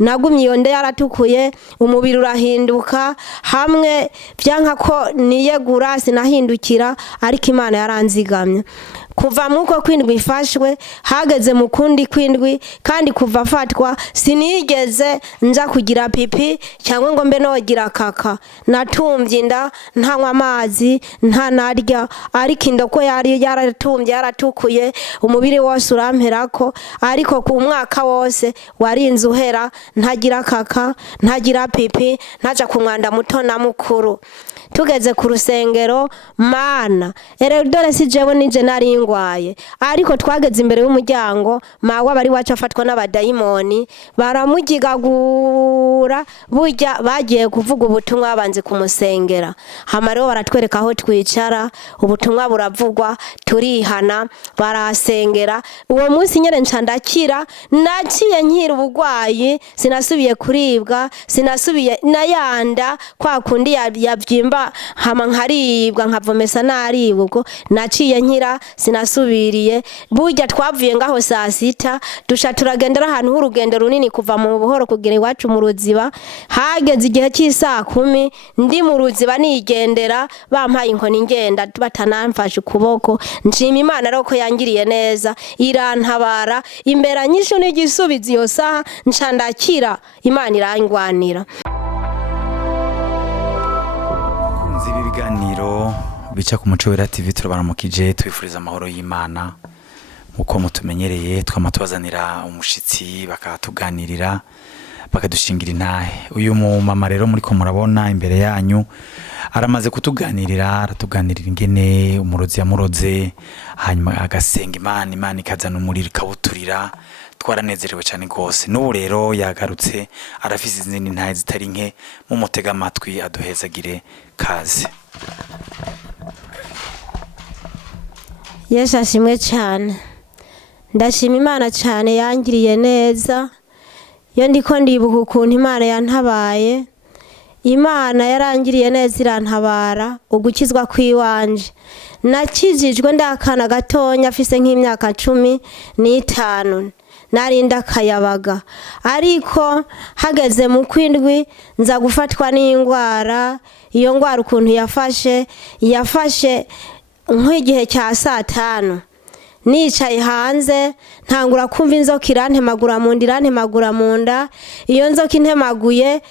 nagumye iyo nda yaratukuye umubiri urahinduka hamwe byanka ko niyegura sinahindukira ariko Imana yaranzigamye kuva muko kwindwi ifashwe hageze mu kundi kwindwi kandi kuva fatwa sinigeze nza kugira pipi cyangwa ngo mbe nogira kaka natumvye inda ntanywa amazi nta narya ariko inda ko yari yaratumvye yaratukuye umubiri wose uramperako ariko ku mwaka wose warinze uhera ntagira kaka ntagira pipi ntaja ku mwanda muto na mukuru tugeze ku rusengero mana dore si jewe nije nari ngwaye ariko twageze imbere y'umuryango mawe bari wacu afatwa n'abadayimoni baramugigagura burya bagiye kuvuga ubutumwa banze kumusengera hama rero baratwereka aho twicara ubutumwa buravugwa turihana barasengera uwo munsi nyene ncandakira naciye nkira ubugwayi sinasubiye kuribwa sinasubiye nayanda kwa kundi yavyimba hama nkaribwa nkavomesa naribwa ubwo naciye nkira sinasubiriye burya twavuye ngaho saa sita dusha turagendera ahantu h'urugendo runini kuva mu buhoro kugira iwacu mu ruziba hageze igihe cy'isaa 10 ndi mu ruziba nigendera bampaye inkoni ngenda batanamfashe ukuboko nshima Imana roko yangiriye neza irantabara imbera nyisho n'igisubizo iyo saha ncandakira Imana irangwanira. Ibiganiro bica ku muco wera TV turabaramukije twifuriza amahoro y'Imana uko mutumenyereye twamatubazanira umushitsi bakatuganirira bakadushingira intahe uyu mu mama rero muri ko murabona imbere yanyu aramaze kutuganirira aratuganirira ingene umurozi yamuroze hanyuma agasenga Imana ikazana umuriro ikabuturira twaranezerewe cyane gose n'ubu rero yagarutse arafise izindi ntahe zitari nke mu mutega amatwi aduhezagire kaze. Yesu ashimwe cyane ndashima Imana cyane yangiriye neza yo ndiko ndibuka ukuntu Imana yantabaye Imana yarangiriye neza irantabara ugukizwa kwiwanje nakijijwe ndakana gatonya afise nk'imyaka 15 narinda kayabaga ariko hageze mu kwindwi nza gufatwa n'ingwara iyo ngwara ukuntu yafashe nk'igihe cya saa 5 nicaye hanze ntangura kumva inzoka irantemagura mu nda iyo nzoka intemaguye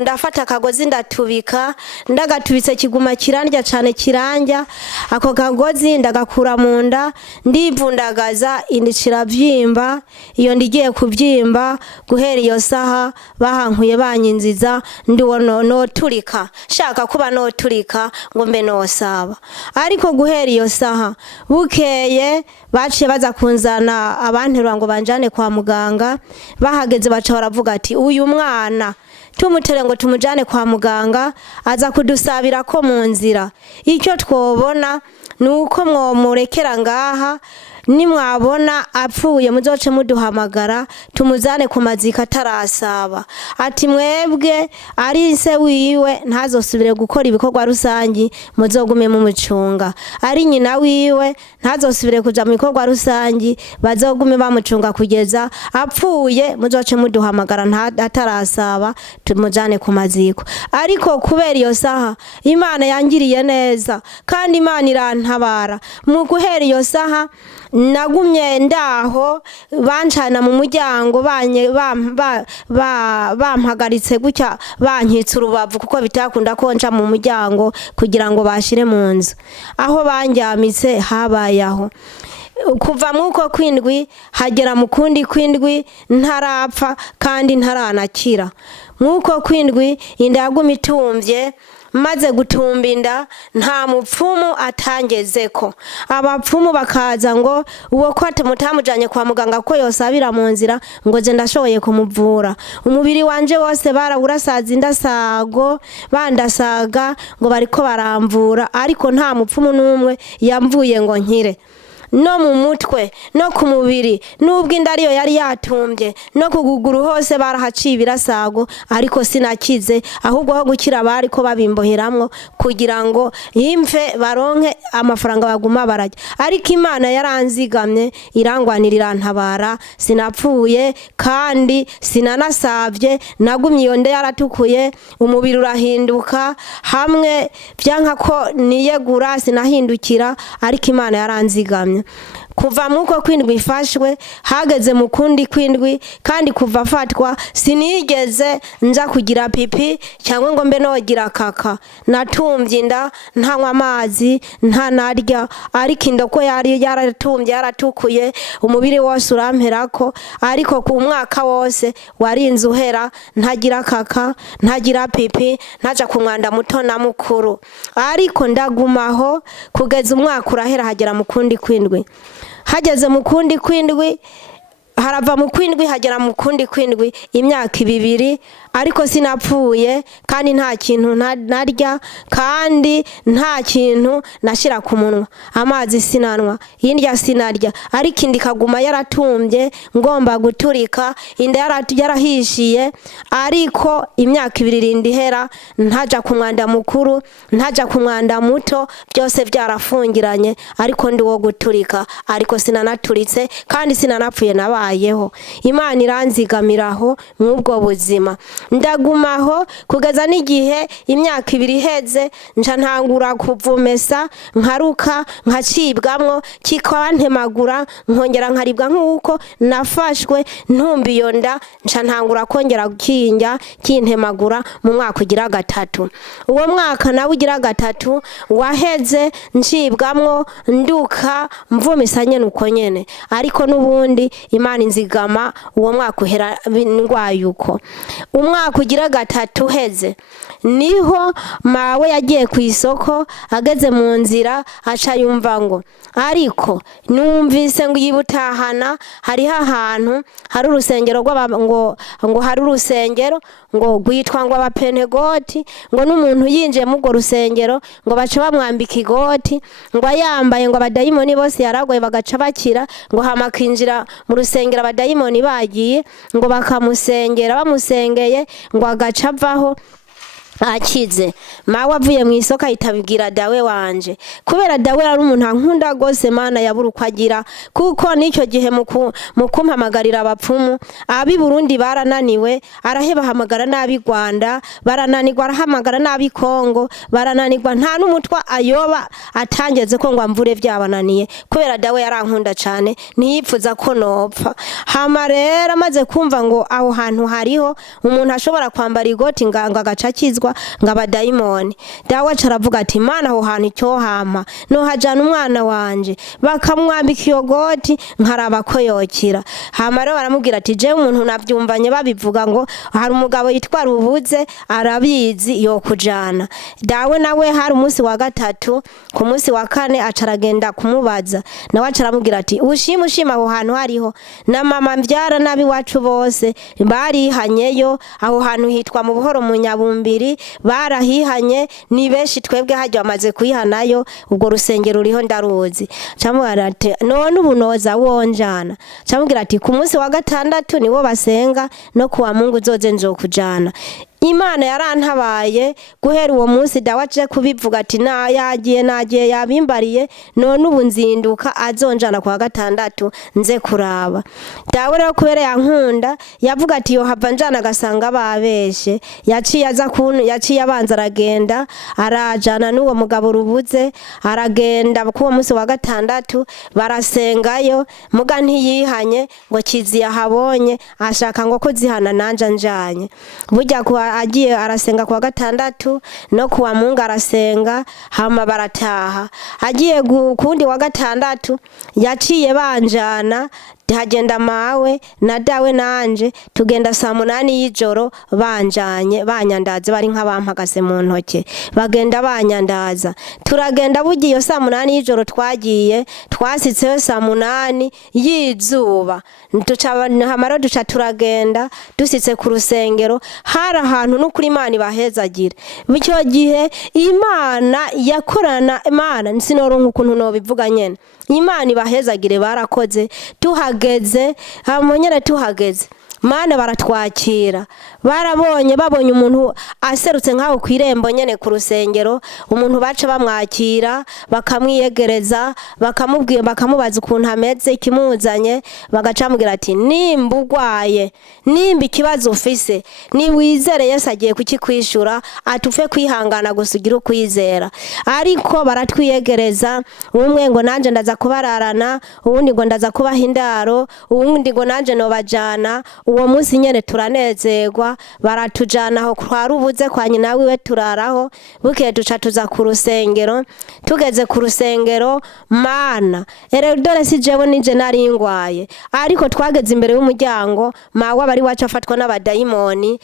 ndafata akagozi ndatubika ndagatubitse kiguma kirandya cyane kiranja ako kagozi ndagakura mu nda ndivundagaza indicira vyimba iyo ndigiye kuvyimba guhera iyo saha bahankuye banyinziza ndiwo no turika shaka kuba no turika ngo mbe no saba ariko guhera iyo saha bukeye baciye baza kunzana abanterura ngo banjane kwa muganga bahageze baca baravuga ati uyu mwana tumutere ngo tumujane kwa muganga aza kudusabira ko mu nzira icyo twobona nuko mwomurekera ngaha nimwabona apfuye muzoce muduhamagara tumuzane ku mazika tarasaba ati mwebwe ari se wiwe ntazosubire gukora ibikorwa rusangi muzogume mu mucunga ari nyina wiwe ntazosubire kuja mu bikorwa rusangi bazogume bamucunga kugeza apfuye muzoce muduhamagara atarasaba tumujane ku maziko ariko kubera iyo saha Imana yangiriye neza kandi Imana irantabara mu guhera iyo saha nagumye ndaho bancana mu muryango bampagaritse gutya bankitse urubavu kuko bitakunda konca mu muryango kugira ngo bashire mu nzu aho banjyamitse habayaho kuva muko kwindwi hagera mu kundi kwindwi ntarapfa kandi ntaranakira muko kwindwi inda yaguma itumvye maze gutumba inda nta mupfumu atangezeko abapfumu bakaza ngo uwo kwate mutamujanye kwa muganga ko yosabira mu nzira ngo je ndashoboye kumuvura umubiri wanje wose barawurasaza indasago bandasaga ngo bariko baramvura ariko nta mupfumu numwe yamvuye ngo nkire no mu mutwe no ku mubiri nubwo inda ariyo yari yatumvye no kuguguru hose barahaciye ibirasago ariko sinakize ahubwo ho gukira bari ko babimboheramwo kugira ngo imve baronke amafaranga baguma barajya ariko Imana yaranzigamye irangwanirira ntabara sinapfuye kandi sinanasavye nagumye iyo nda yaratukuye umubiri urahinduka hamwe byanka ko niyegura sinahindukira ariko Imana yaranzigamye kuva muko kwindwi ifashwe hageze mu kundi kwindwi kandi kuva fatwa sinigeze nza kugira pipi cyangwa ngo mbe nogira kaka natumvye inda ntanywa amazi nta narya ariko inda ko yari yaratumvye yaratukuye umubiri wose uramperako ariko ku mwaka wose warinze uhera ntagira kaka ntagira pipi ntaja ku mwanda muto na mukuru ariko ndagumaho kugeza umwaka urahera hagera mu kundi kwindwi hageze mu kundi kwindwi harava mu kwindwi hagera mu kundi kwindwi imyaka 2 ariko sinapfuye kandi nta kintu narya kandi nta kintu nashira ku munwa amazi sinanwa indya sinarya ariko indi kaguma yaratumbye ngomba guturika inda yarahishiye ariko imyaka 2 irindi hera ntaja ku mwanda mukuru ntaja ku mwanda muto byose byarafungiranye ariko ndi wo guturika ariko sinanaturitse kandi sinanapfuye nabayeho Imana iranzigamiraho mw'ubwo buzima ndagumaho kugeza n'igihe imyaka 2 iheze nca ntangura kuvumesa nkaruka nkacibwamwo kikantemagura nkongera nkaribwa nk'uko nafashwe ntumbi iyo nda nca ntangura kongera gukinja kintemagura mu mwaka ugira 3 uwo mwaka nawe ugira 3 waheze ncibwamwo nduka mvumesa nyene uko nyene ariko nubundi Imana inzigama uwo mwaka uhera ndwaye uko umwaka ugira 3 heze niho mawe yagiye ku isoko ageze mu nzira aca yumva ngo ariko numvise ngo yibutahana hari ahantu hari urusengero ngo hari urusengero ngo gwitwa ngo abapentegoti ngo n'umuntu yinjiye mu go rusengero ngo baca bamwambika igoti ngo yambaye ngo abadayimoni bose yaragoye bagaca bakira ngo hamakinjira mu rusengero abadayimoni bagiye ngo bakamusengera bamusengeye ngo agaca avaho akize mawe avuye mu isoko yitabibwira dawe wanje kubera dawe ari umuntu ankunda gose Mana yabura kwagira kuko nicyo gihe mu kumpamagarira abapfumu abi Burundi barananiwe araheba hamagara nabi Rwanda barananirwa arahamagara nabi Kongo barananirwa nta n'umutwa ayoba atangeze ko ngo amvure byabananiye kubera dawe yarankunda cyane ntiyipfuza ko nopfa hama rero amaze kumva ngo aho hantu hariho umuntu ashobora kwambara igoti nganga agacakizwa ngabadayimoni dawe caravuga ati Mana aho hantu cyo hama no hajana umwana wanje bakamwambika iyo goti nkaraba ko yokira hama rero baramubwira ati je umuntu navyumvanye babivuga ngo hari umugabo yitwa Rubuze arabizi yo kujana dawe nawe hari umusi wa 3 ku musi wa 4 acaragenda kumubaza nawe acaramubwira ati ushima aho hantu hariho na mama mbyara nabi wacu bose barihanyeyo aho hantu hitwa mu buhoro mu Nyabumbiri barahihanye ni benshi twebwe hajya bamaze kuyihanayo ubwo rusengero uriho ndaruzi camubwira ati none ubunoza wonjana camubwira ati ku munsi wa 6 niwo basenga no kuwa Mungu zoze nzokujana Imana yarantabaye guhera uwo munsi dawaje kubivuga ati nagiye yabimbariye none ubu nzinduka azonjana kwa 6 nze kuraba dawe rero kubera yankunda yavuga ati yo hava njana gasanga babeshe yaciye abanza aragenda arajana n'uwo mugabo Rubuze aragenda kuwo munsi wa 6 barasengayo muga ntiyihanye ngo kiziya habonye ashaka ngo ko zihana nanja njanye burya kwa agiye arasenga kwa 6 no kuwa Mungu arasenga hama barataha agiye kundi wa 6 yaciye banjana hagenda mawe na dawe nanje tugenda saa 8 y'ijoro banjanye banyandaze bari nk'abampagase mu ntoke bagenda banyandaza turagenda bugiye saa 8 y'ijoro twagiye twasitseyo saa 8 y'izuba hamaro duca turagenda dusitse ku rusengero hari ahantu no kuri Imana bahezagira bityo gihe Imana yakorana Imana sinoronka ukuntu no bivuga nyene Imana ibahezagire barakoze tuhageze hamonyere tuhageze Mana baratwakira babonye umuntu aserutse nkaho kwirembo nyene ku rusengero umuntu baca bamwakira bakamwiyegereza bakamubwira bakamubaza ukuntu ameze ikimuzanye bagacamubwira ati nimba urwaye nimba ikibazo ufise ni wizere Yesu agiye kukikwishura atufe kwihangana gusugira ukwizera ariko baratwiyegereza umwe ngo nanje ndaza kubararana uwundi ngo ndaza kubaha indaro uwundi ngo nanje no bajana uwo musi nyene turanezerwa baratujana aho kwa rubuze kwa nyina wiwe turaraho buke duca tuza ku rusengero tugeze ku rusengero Mana dore si jewe nije nari ngwaye ariko twageze imbere y'umuryango mawe bari wacu afatwa n'abadayimoni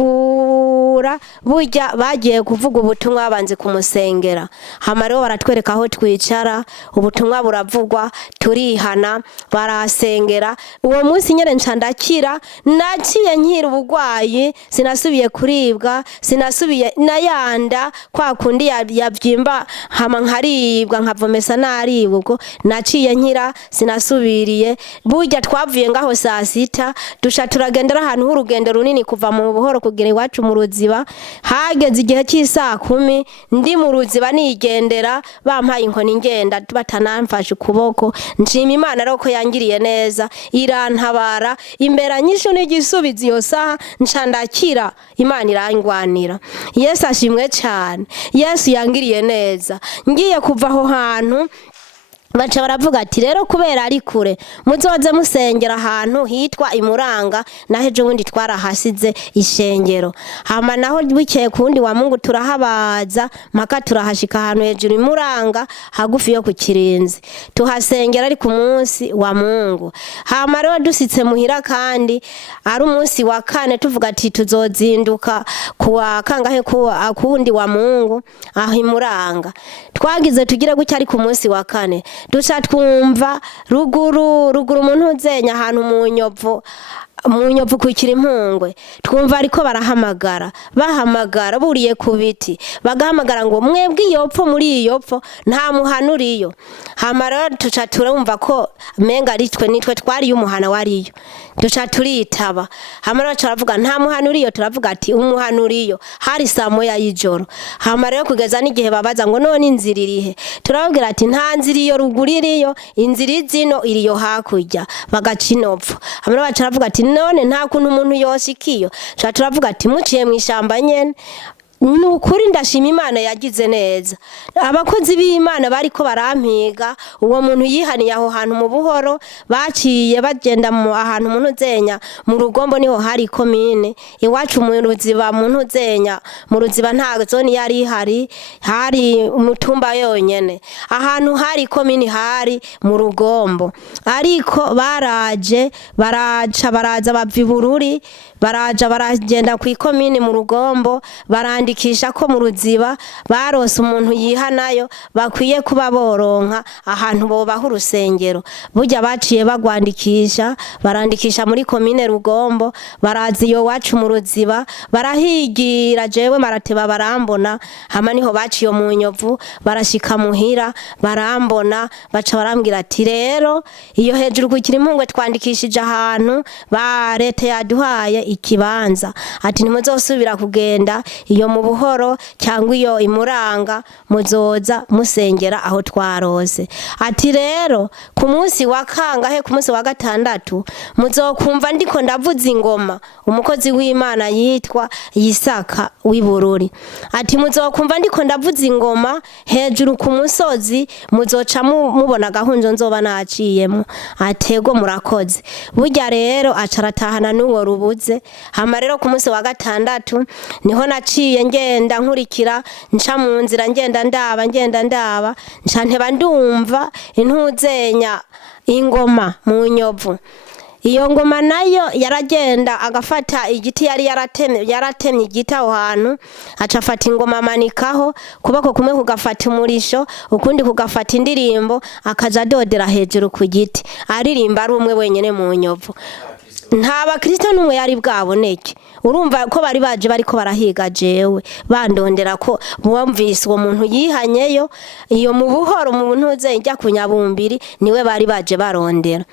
baramugigagura burya bagiye kuvuga ubutumwa banze kumusengera hama rero baratwereka aho twicara ubutumwa buravugwa turihana barasengera uwo musi nyene ncandakira naciye nkira ubugwayi sinasubiye kuribwa sinasubiye nayanda kwa kundi yavyimba hama nkaribwa nkavomesa naribwa ubwo naciye nkira sinasubiriye burya twavuye ngaho saa sita dusha turagendera ahantu h'urugendo runini kuva mu buhoro kugira iwacu mu ruziba hageze igihe cy'isaa 10 ndi mu ruziba nigendera bampaye inkoni ngenda batanamfashe ukuboko nshima Imana rero ko yangiriye neza irantabara imbera nyisho n'igisubizo iyo saha ncandakira Imana irangwanira Yesu ashimwe cyane Yesu yangiriye neza ngiye kuva aho hantu baca baravuga ati rero kubera ari kure muzoze musengera ahantu hitwa imuranga naheje ubundi twarahasize ishengero hama naho bikeye kundi wa Mungu turahabaza maka turahashika ahantu hejuru imuranga hagufi yo ku Kirinzi tuhasengera ari ku munsi wa Mungu hama rero dusitse muhira kandi ari umunsi wa kane tuvuga ati tuzozinduka kuwa kangahe kuwundi wa Mungu aho imuranga twagize tugire gutya ari ku munsi wa kane duca twumva ruguru umuntu uzenya ahantu mu nyovu kwikira impungwe twumva ariko bahamagara buriye ku biti bagahamagara ngo mwebwe iyopfo muri iyopfo nta muhanuriyo hama rero tuca turumva ko menga nitwe twari umuhana wariyo duca turitaba hama rero turavuga nta muhanuriyo turavuga ati umuhanuriyo hari saa moya y'ijoro hama rero kugeza n'igihe babaza ngo none inzira irihe turababwira ati nta nzira iyo ruguru iriyo inzira izino iriyo hakurya bagaca inopfo hama rero baravuga ati none nta kuntu umuntu yoshikiyo turavuga ati muciye mu ishamba nyene nukuri ndashima Imana yagize neza abakozi b'Imana bariko barampiga uwo muntu yihaniye aho hantu mu buhoro baciye bagenda mu ahantu umuntu uzenya mu rugombo niho hari komine iwacu mu ruziba muntu uzenya mu ruziba nta zone yari hari umutumba yonyene ahantu hari komine hari mu rugombo ariko baraza bava Bururi baraja baragenda ku ikomine mu rugombo barandikisha ko mu ruziba barose umuntu yihanayo bakwiye kuba boronka ahantu bobaho urusengero burya baciye bagwandikisha barandikisha muri komine rugombo barazi iyo wacu mu ruziba barahigira jewe marateba barambona hama niho baciye mu nyovu barashika muhira barambona baca barambwira ati rero iyo hejuru kukira impungwe twandikishije ahantu ba leta yaduhaye ikibanza ati nimuzosubira kugenda iyo mu buhoro cyangwa iyo imuranga muzoza musengera aho twarose ati rero ku munsi wa kangahe ku munsi wa gatandatu muzokumva ndiko ndavuza ingoma umukozi w'Imana yitwa Ushaka w'ibururi ati muzokumva ndiko ndavuza ingoma hejuru ku musozi muzoca mubona gahunjo nzoba naciyemo atego murakoze burya rero acaratahana n'uwo rubuze hama rero ku munsi wa gatandatu niho naciye ngenda nkurikira nca mu nzira ngenda ndaba nca nteba ndumva intuzenya ingoma mu nyovu iyo ngoma nayo yaragenda agafata igiti yari yaratemye igiti aho hantu acafata ingoma amanikaho kubako kumwe kugafata umurisho ukundi kugafata indirimbo akaja dodera hejuru ku giti aririmba ari umwe wenyene mu nyovu nta bakristo n'umwe yari bwaboneke urumva ko bari baje bariko barahiga jewe bandondera ko bumvise uwo muntu yihanyeyo iyo mu buhoro mu ntuze njya kunyabumbiri niwe bari baje barondera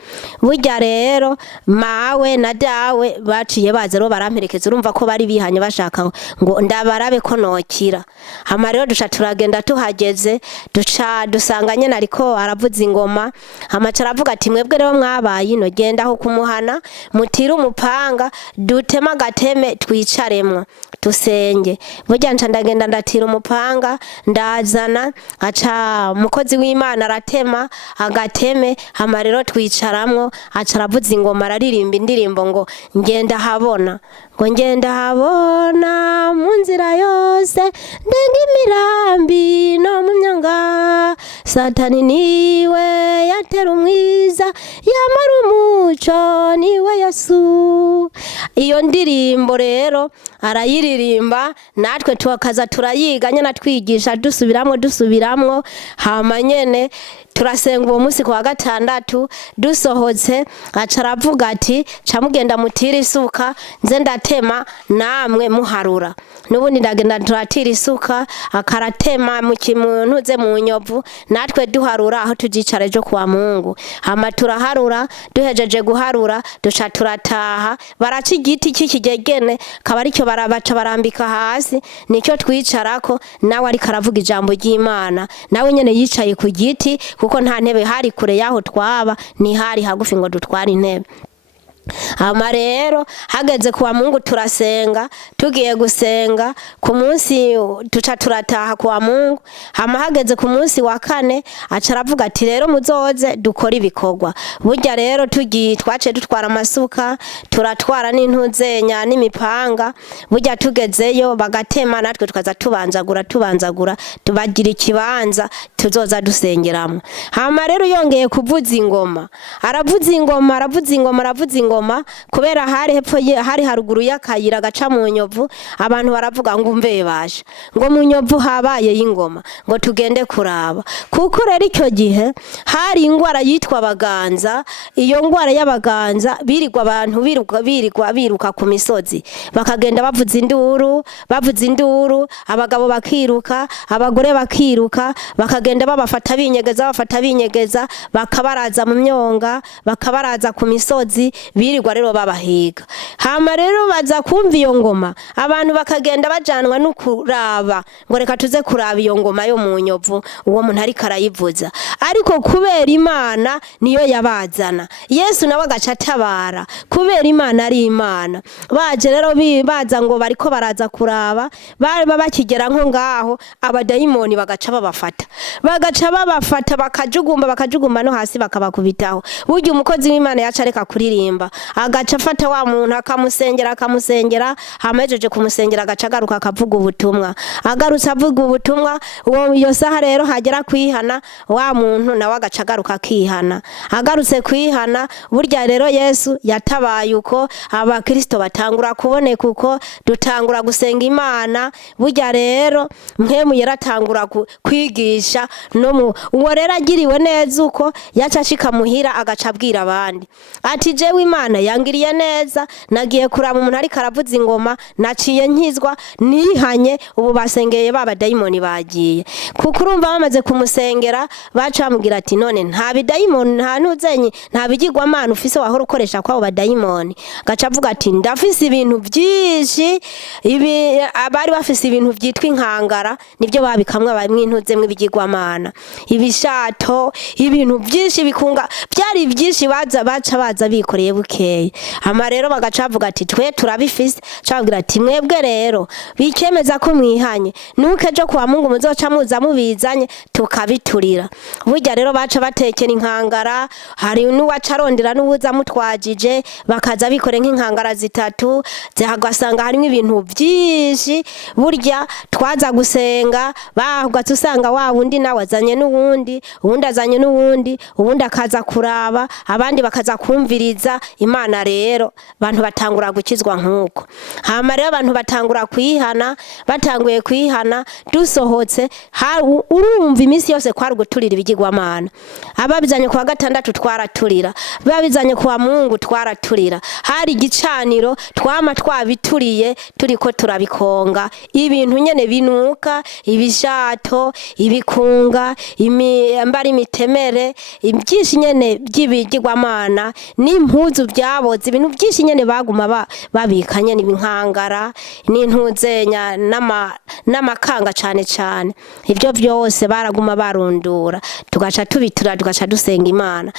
burya rero mawe na dawe baciye baze ro baramperekeza urumva ko bari bihanye bashaka ngo ndabarabe ko nokira hama rero dusha turagenda tuhageze duca dusanganye nariko aravuza ingoma hama caravuga ati mwebwe rero mwabaye ino genda aho kumuhana mutira umupanga dutema gateme twicaremwo tusenge burya nca ndagenda ndatira umupanga ndazana aca mukozi w'Imana aratema agateme hama rero twicaramwo aca aravuza ingoma araririmba indirimbo ngo ngenda habona mu nzira yose ndenga imirambi no mu myanga satani niwe yatera umwiza yamara umuco niwe Yesu iyo ndirimbo rero arayiririmba natwe tukaza turayiga nyene twigisha dusubiramwo hama nyene turasenga uwo musi kwa gatandatu dusohotse aca aravuga ati camugenda mutira isuka nze ndatema namwe muharura nubundi ndagenda turatira isuka akaratema mu kimuntu ze mu nyovu natwe duharura aho tujicara jo kwa Mungu hama turaharura duhejeje guharura duca turataha baraca igiti cy'ikigegene kaba aricyo barabaca barambika hasi nicyo twicarako nawe ari karavuga ijambo ry'Imana nawe nyene yicaye ku giti kuko nta ntebe hari kure yaho twaba ni hari hagufi ngo dutware intebe hama rero hageze kuwa Mungu turasenga tugiye gusenga ku munsi tuca turataha kuwa Mungu hama hageze ku munsi wa kane aca aravuga ati rero muzoze dukora ibikorwa burya rero twace dutwara amasuka turatwara n'intuzenya n'imipanga burya tugezeyo bagatema natwe tukaza tubanzagura tubagira ikibanza tuzoza dusengeramo hama rero yongeye kuvuza ingoma aravuza ingoma kubera hari hepfo hari haruguru y'akayira gaca mu nyovu abantu baravuga ngo umve basha ngo mu nyovu habaye y'ingoma ngo tugende kuraba kuko rero icyo gihe hari ingwara yitwa abaganza iyo ngwara y'abaganza birirwa abantu biruka ku misozi bakagenda bavuza induru abagabo bakiruka abagore bakiruka bakagenda bafata binyegeza bakabaraza mu myonga bakabaraza ku misozi birirwa rero babahiga hama rero baza kumva iyo ngoma abantu bakagenda bajanwa no kuraba ngo reka tuze kuraba iyo ngoma yo mu nyovu uwo muntu ari karayivuza ariko kubera Imana niyo yabazana Yesu nawe agaca atabara kubera Imana ari Imana baje rero baza ngo bariko baraza kuraba bakigera nko ngaho abadayimoni bagaca babafata bakajugumba no hasi bakabakubitaho burya umukozi w'Imana yaca areka kuririmba agaca afata wa muntu akamusengera hamejeje kumusengera agaca agaruka akavuga ubutumwa agarutse avuga ubutumwa uwo iyo saha rero hagera kwihana wa muntu nawe agaca agaruka akihana agarutse kwihana burya rero Yesu yatabaye uko abakristo batangura kuboneka uko dutangura gusenga Imana burya rero mpemu yaratangura kwigisha no uwo rero agiriwe neza uko yaca ashika muhira agaca abwira abandi ati jewe Imana yangiriye neza nagiye kuraba umuntu ari karavuza ingoma naciye nkizwa nihanye ubu basengeye baba dayimoni bagiye kuko urumva bamaze kumusengera baca bamubwira ati none nta bidayimoni nta nuzenyi nta bigirwa Imana ufise wahora ukoresha kwabo badayimoni gaca avuga ati ndafise ibintu byinshi abari bafise ibintu byitwa inkangara nibyo babikamwe bamwe intuzemwe ibigirwa Imana ibishato ibintu byinshi bikunga byari byinshi baza bikoreye bukeye hama rero bagaca bavuga ati twe turabifise cabwira ati mwebwe rero bikemeza ko mwihanye nuke jo kwa Mungu muzoca muza mubizanye tukabiturira burya rero baca batekera inkangara hari n'uwacarondera n'ubuza mutwajije bakaza bikore nk'inkangara zitatu zagasanga harimo ibintu byinshi burya twaza gusenga bahugata usanga wa wundi nawe azanye n'uwundi uwundi azanye n'uwundi uwundi akaza kuraba abandi bakaza kumviriza Imana rero abantu batangura gukizwa nkuko hama rero abantu batangura kwihana batanguye kwihana dusohotse urumva imisi yose kwari guturira ibigirwamana ababizanye kwa gatandatu twaraturira babizanye kwa Mungu twaraturira hari igicaniro twama twabituriye turiko turabikonga ibintu nyene binuka ibishato ibikunga mbari imitemere ibyinshi nyene by'ibigirwamana n'impuzu byaboze ibintu byinshi nyene baguma babikanye n'ibinkangara n'intuzenya n'amakanga cane ibyo byose baraguma barundura tugaca tubitura tugaca dusenga Imana.